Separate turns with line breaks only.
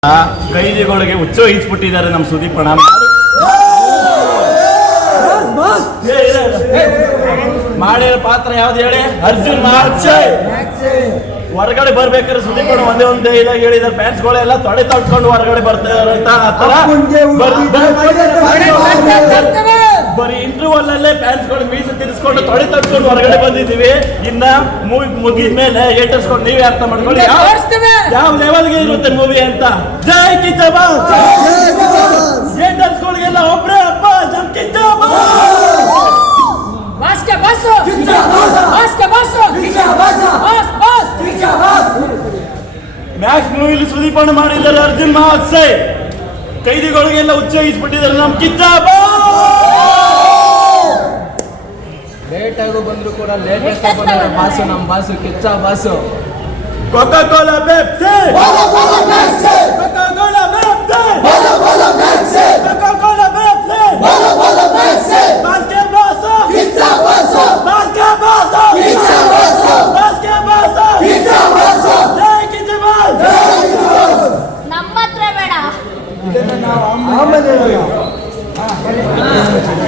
ಕೈದಿಗಳಿಗೆ ಹುಚ್ಚ ಇಸ್ಬಿಟ್ಟಿದ್ದಾರೆ ನಮ್ಮ ಸುದೀಪ್ ಅಣ್ಣ. ಮಾಡಿರೋ ಪಾತ್ರ ಯಾವ್ದು ಹೇಳಿ? ಅರ್ಜುನ್ ಹೊರಗಡೆ ಬರ್ಬೇಕಾದ್ರೆ ಸುದೀಪ್ ಅಣ್ಣ ಒಂದೇ ಇದಾಗಿ ಹೇಳಿದಾರೆ, ಫ್ಯಾನ್ಸ್ಗಳೆಲ್ಲ ತೊಡೆ ತಟ್ಕೊಂಡು ಹೊರಗಡೆ ಬರ್ತಾರೆ ಅಂತ. ಬರೀ ಇಂಟರ್ವಲ್ ಅಲ್ಲೇ ಫ್ಯಾನ್ಸ್ಗಳು ಮೀಸು ತಿರ್ಸ್ಕೊಂಡು ತೊಡೆ ತಟ್ಕೊಂಡು ಹೊರಗಡೆ ಬಂದಿದ್ದೀವಿ. ಇನ್ನ ಮೂವಿ ಮುಗಿದ ಮೇಲೆ ಏಟರ್ಸ್ಕೊಂಡು ನೀವೇ ಅರ್ಥ ಮಾಡ್ಕೊಳ್ಳಿ ಯಾವ ಲೆವೆಲ್ಗೆ ಇರುತ್ತೆ ಮೂವಿ ಅಂತ. ಜೈ ಕಿಚ್ಚಪ್ಪ. ಏಟರ್ಸ್ಗಳಿಗೆಲ್ಲ ಒಬ್ರೇ ಅಪ್ಪ ಕಿಚ್ಚಪ್ಪ. ಮ್ಯಾಕ್ಸ್ ಮೂವಿಲಿ ಸುದೀಪ್ ಅಣ್ಣ ಮಾಡಿದ್ದಾರೆ ಅರ್ಜುನ್ ಮಹಾತ್ಸೆ. ಕೈದಿಗಳಿಗೆಲ್ಲ ಉಚ್ಚಯಿಸ್ಬಿಟ್ಟಿದ್ದಾರೆ ನಮ್ಮ ಕಿಚ್ಚಪ್ಪ.
ಲೇಟ್ ಆಗಿ ಬಂದ್ರು ಕೂಡ ಲೇಟೆಸ್ಟ್ ಬಂದಿರೋ ಬಾಸು ನಮ್ಮ boss Kichcha boss.
Coca Cola Pepsi, Coca Cola Pepsi, Coca Cola Pepsi, Coca Cola Pepsi, basket boss Kichcha boss, basket boss Kichcha boss, basket boss Kichcha boss. ಜೈ ಕಿಚ್ಚ ಬಾಸ್.
ನಮ್ಮ ಹತ್ರ ಬೇಡ.
ಇದನ್ನ ನಾವು ಆಮೇಲೆ